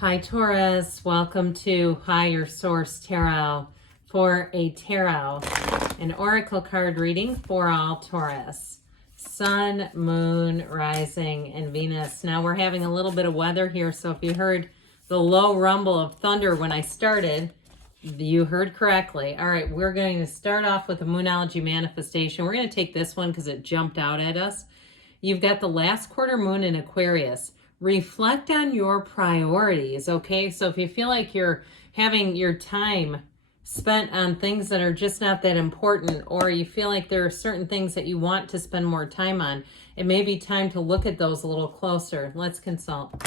Hi Taurus, welcome to Higher Source Tarot for a tarot, an oracle card reading for all Taurus. Sun, Moon, Rising, and Venus. Now we're having a little bit of weather here, so if you heard the low rumble of thunder when I started, you heard correctly. All right, we're going to start off with a Moonology manifestation. We're going to take this one because it jumped out at us. You've got the last quarter moon in Aquarius. Reflect on your priorities, okay? So if you feel like you're having your time spent on things that are just not that important, or you feel like there are certain things that you want to spend more time on, it may be time to look at those a little closer. Let's consult.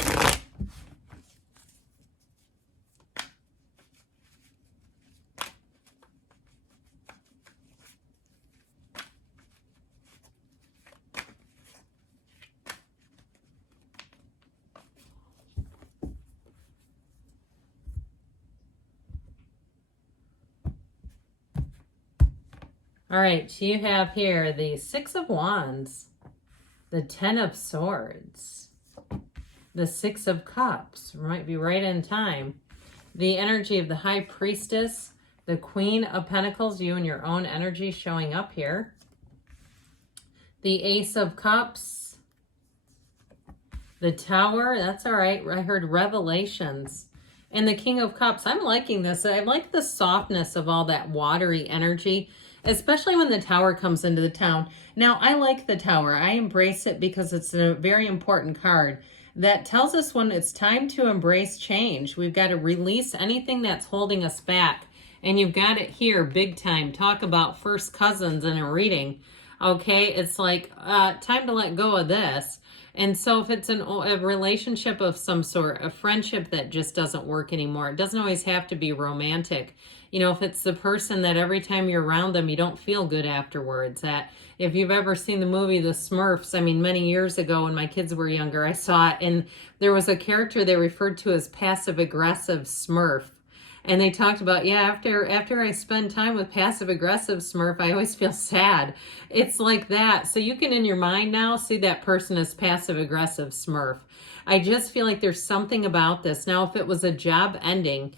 All right, you have here the Six of Wands, the Ten of Swords, the Six of Cups, might be right in time, the energy of the High Priestess, the Queen of Pentacles, you and your own energy showing up here, the Ace of Cups, the Tower, that's all right, I heard Revelations, and the King of Cups. I'm liking this. I like the softness of all that watery energy, especially when the Tower comes into the town. Now, I like the Tower. I embrace it because it's a very important card that tells us when it's time to embrace change. We've got to release anything that's holding us back. And you've got it here big time. Talk about first cousins in a reading. Okay, it's like time to let go of this. And so if it's a relationship of some sort, a friendship that just doesn't work anymore, it doesn't always have to be romantic. You know, if it's the person that every time you're around them, you don't feel good afterwards. That if you've ever seen the movie The Smurfs, I mean, many years ago when my kids were younger, I saw it, and there was a character they referred to as passive-aggressive Smurf. And they talked about, yeah, after I spend time with passive-aggressive Smurf, I always feel sad. It's like that. So you can, in your mind now, see that person as passive-aggressive Smurf. I just feel like there's something about this. Now, if it was a job ending,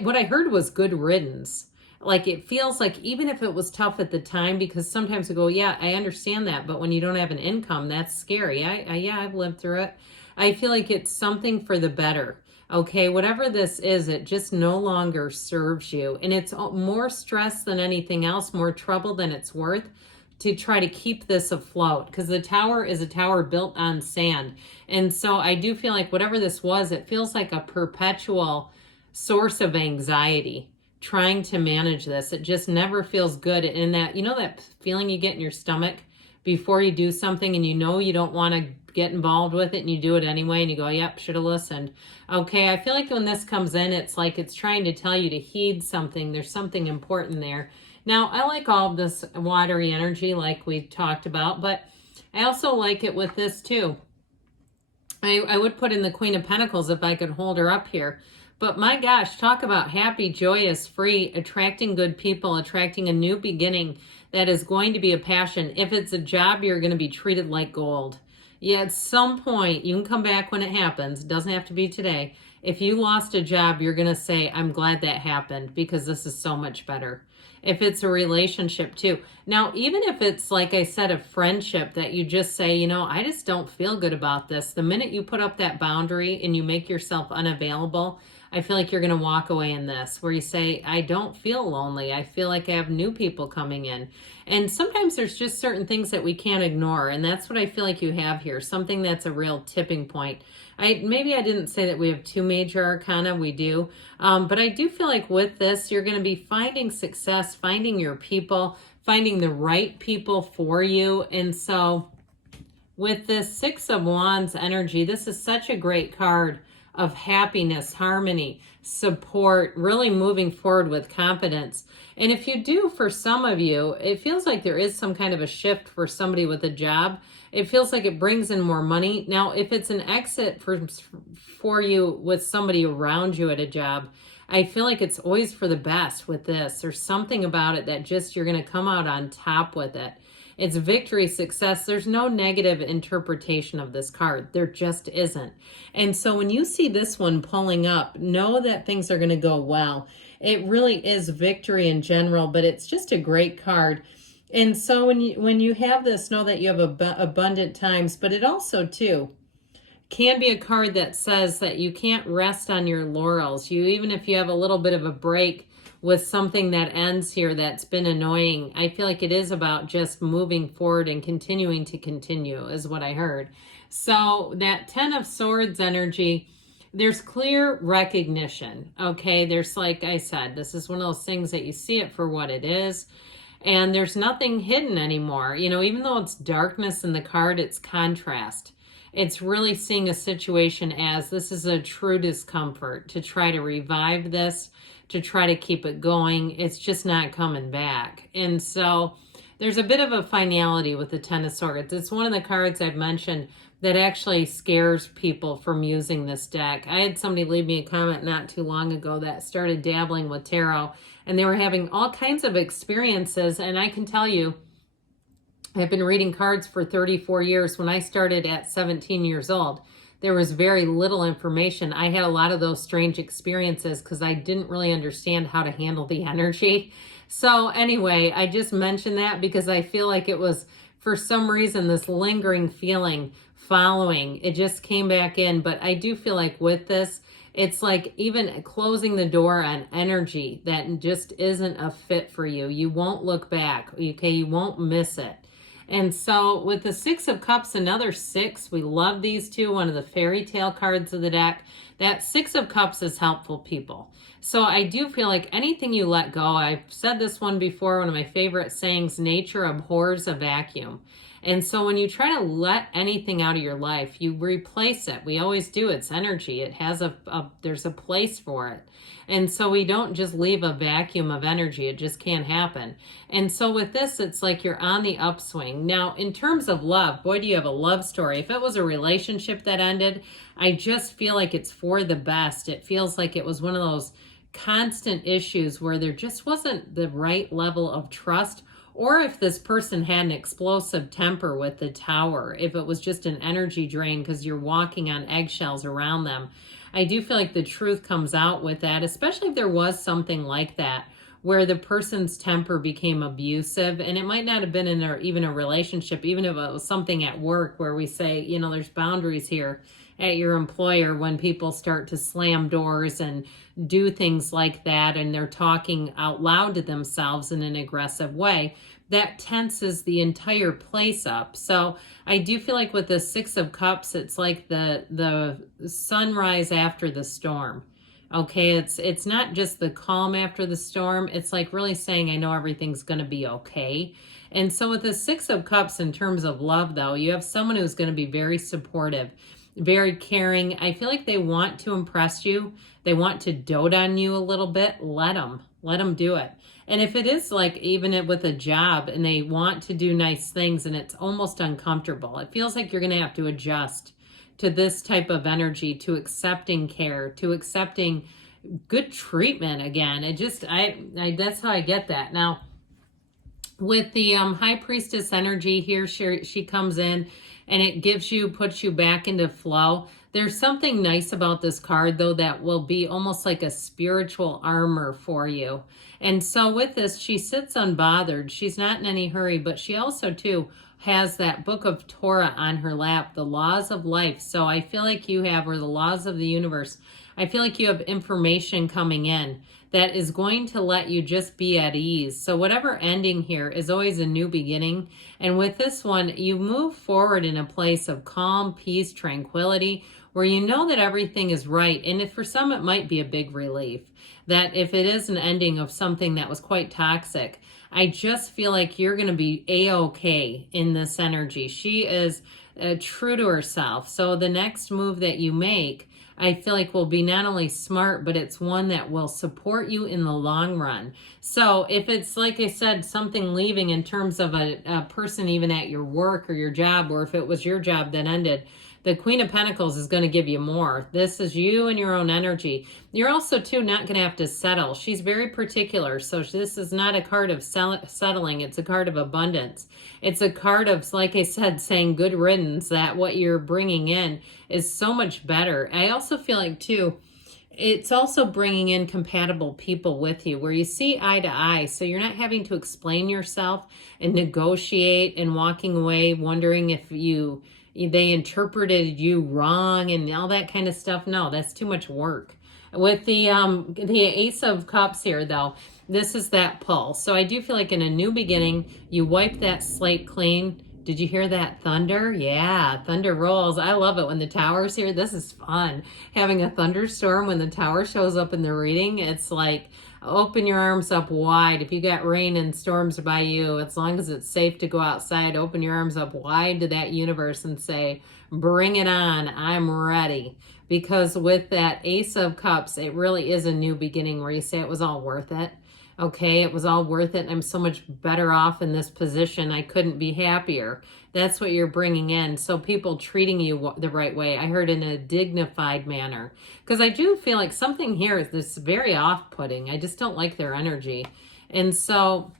what I heard was good riddance. Like, it feels like even if it was tough at the time, because sometimes we go, yeah, I understand that, but when you don't have an income, that's scary. Yeah, I've lived through it. I feel like it's something for the better. Okay, whatever this is, it just no longer serves you. And it's more stress than anything else, more trouble than it's worth to try to keep this afloat, because the Tower is a tower built on sand. And so I do feel like whatever this was, it feels like a perpetual source of anxiety trying to manage this. It just never feels good. And that, you know, that feeling you get in your stomach before you do something and you know you don't want to get involved with it and you do it anyway and you go, yep, should have listened. Okay, I feel like when this comes in, it's like it's trying to tell you to heed something. There's something important there. Now, I like all of this watery energy like we talked about, but I also like it with this too. I would put in the Queen of Pentacles if I could hold her up here. But my gosh, talk about happy, joyous, free, attracting good people, attracting a new beginning that is going to be a passion. If it's a job, you're going to be treated like gold. Yeah, at some point, you can come back when it happens. It doesn't have to be today. If you lost a job, you're going to say, I'm glad that happened because this is so much better. If it's a relationship too. Now, even if it's, like I said, a friendship that you just say, you know, I just don't feel good about this. The minute you put up that boundary and you make yourself unavailable, I feel like you're going to walk away in this where you say, I don't feel lonely. I feel like I have new people coming in. And sometimes there's just certain things that we can't ignore. And that's what I feel like you have here. Something that's a real tipping point. Maybe I didn't say that we have two major arcana. We do. But I do feel like with this, you're going to be finding success, finding your people, finding the right people for you. And so with this Six of Wands energy, this is such a great card of happiness, harmony, support, really moving forward with confidence. And if you do, for some of you, it feels like there is some kind of a shift for somebody with a job. It feels like it brings in more money. Now, if it's an exit for you with somebody around you at a job, I feel like it's always for the best with this. There's something about it that just you're going to come out on top with it. It's victory, success. There's no negative interpretation of this card. There just isn't. And so when you see this one pulling up, know that things are going to go well. It really is victory in general, but it's just a great card. And so when you have this, know that you have abundant times, but it also too can be a card that says that you can't rest on your laurels. Even if you have a little bit of a break with something that ends here that's been annoying, I feel like it is about just moving forward and continuing to continue is what I heard. So that 10 of Swords energy, there's clear recognition, okay? There's, like I said, this is one of those things that you see it for what it is, and there's nothing hidden anymore. You know, even though it's darkness in the card, it's contrast. It's really seeing a situation as this is a true discomfort to try to revive this, to try to keep it going. It's just not coming back. And so there's a bit of a finality with the 10 of Swords. It's one of the cards I've mentioned that actually scares people from using this deck. I had somebody leave me a comment not too long ago that started dabbling with tarot, and they were having all kinds of experiences. And I can tell you, I've been reading cards for 34 years. When I started at 17 years old, there was very little information. I had a lot of those strange experiences because I didn't really understand how to handle the energy. So anyway, I just mentioned that because I feel like it was, for some reason, this lingering feeling following. It just came back in. But I do feel like with this, it's like even closing the door on energy that just isn't a fit for you. You won't look back, okay? You won't miss it. And so with the 6 of Cups, another 6, we love these two, one of the fairy tale cards of the deck. That 6 of Cups is helpful, people. So I do feel like anything you let go, I've said this one before, one of my favorite sayings, nature abhors a vacuum. And so when you try to let anything out of your life, you replace it. We always do. It's energy. It has there's a place for it. And so we don't just leave a vacuum of energy. It just can't happen. And so with this, it's like you're on the upswing. Now, in terms of love, boy, do you have a love story. If it was a relationship that ended, I just feel like it's for the best. It feels like it was one of those constant issues where there just wasn't the right level of trust, or if this person had an explosive temper with the Tower, if it was just an energy drain because you're walking on eggshells around them. I do feel like the truth comes out with that, especially if there was something like that where the person's temper became abusive. And it might not have been in even a relationship, even if it was something at work where we say, you know, there's boundaries here at your employer when people start to slam doors and do things like that, and they're talking out loud to themselves in an aggressive way. That tenses the entire place up. So I do feel like with the 6 of Cups, it's like the sunrise after the storm. Okay, it's not just the calm after the storm. It's like really saying, I know everything's going to be okay. And so with the 6 of Cups, in terms of love, though, you have someone who's going to be very supportive, very caring. I feel like they want to impress you. They want to dote on you a little bit. Let them do it. And if it is like even with a job and they want to do nice things and it's almost uncomfortable, it feels like you're going to have to adjust to this type of energy, to accepting care, to accepting good treatment again. It just, I that's how I get that. Now, with the High Priestess energy here, she comes in and it puts you back into flow. There's something nice about this card, though, that will be almost like a spiritual armor for you. And so with this, she sits unbothered. She's not in any hurry, but she also, too, has that book of Torah on her lap, the laws of life. So I feel like you have, or the laws of the universe, I feel like you have information coming in that is going to let you just be at ease. So whatever ending here is always a new beginning. And with this one, you move forward in a place of calm, peace, tranquility, where you know that everything is right. And if for some, it might be a big relief that if it is an ending of something that was quite toxic, I just feel like you're going to be A-okay in this energy. She is true to herself. So the next move that you make, I feel like will be not only smart, but it's one that will support you in the long run. So if it's, like I said, something leaving in terms of a person even at your work or your job, or if it was your job that ended, The Queen of Pentacles is going to give you more. This is you and your own energy. You're also, too, not going to have to settle. She's very particular. So this is not a card of settling. It's a card of abundance. It's a card of, like I said, saying good riddance, that what you're bringing in is so much better. I also feel like, too, it's also bringing in compatible people with you where you see eye to eye. So you're not having to explain yourself and negotiate and walking away wondering if they interpreted you wrong and all that kind of stuff. No, that's too much work. With the Ace of Cups here, though, this is that pull. So I do feel like in a new beginning, you wipe that slate clean. Did you hear that thunder? Yeah, thunder rolls. I love it when the Tower's here. This is fun. Having a thunderstorm when the Tower shows up in the reading, it's like, open your arms up wide. If you got rain and storms by you, as long as it's safe to go outside, open your arms up wide to that universe and say, bring it on, I'm ready. Because with that Ace of Cups, it really is a new beginning where you say it was all worth it. Okay, it was all worth it. I'm so much better off in this position. I couldn't be happier. That's what you're bringing in. So people treating you the right way. I heard in a dignified manner. Because I do feel like something here is this very off-putting. I just don't like their energy. And so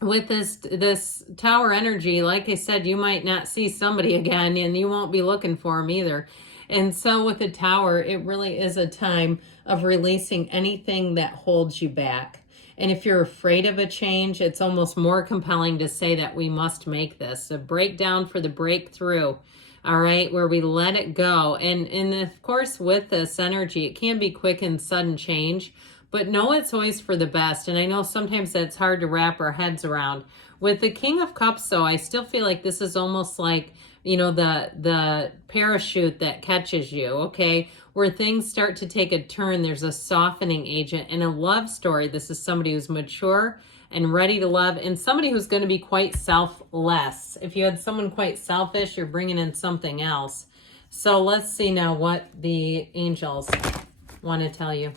with this Tower energy, like I said, you might not see somebody again and you won't be looking for them either. And so with the Tower, it really is a time of releasing anything that holds you back. And if you're afraid of a change, it's almost more compelling to say that we must make this a breakdown for the breakthrough. All right, where we let it go. And of course, with this energy, it can be quick and sudden change, but know it's always for the best. And I know sometimes that's hard to wrap our heads around. With the King of Cups, though, I still feel like this is almost like, you know, the parachute that catches you, okay? Where things start to take a turn, there's a softening agent. In a love story, this is somebody who's mature and ready to love, and somebody who's going to be quite selfless. If you had someone quite selfish, you're bringing in something else. So let's see now what the angels want to tell you.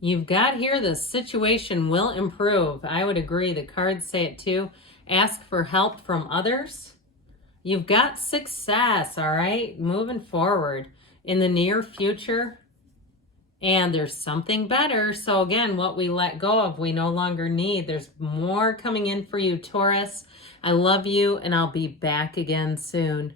You've got here the situation will improve. I would agree. The cards say it too. Ask for help from others. You've got success, all right? Moving forward in the near future. And there's something better. So again, what we let go of, we no longer need. There's more coming in for you, Taurus. I love you, and I'll be back again soon.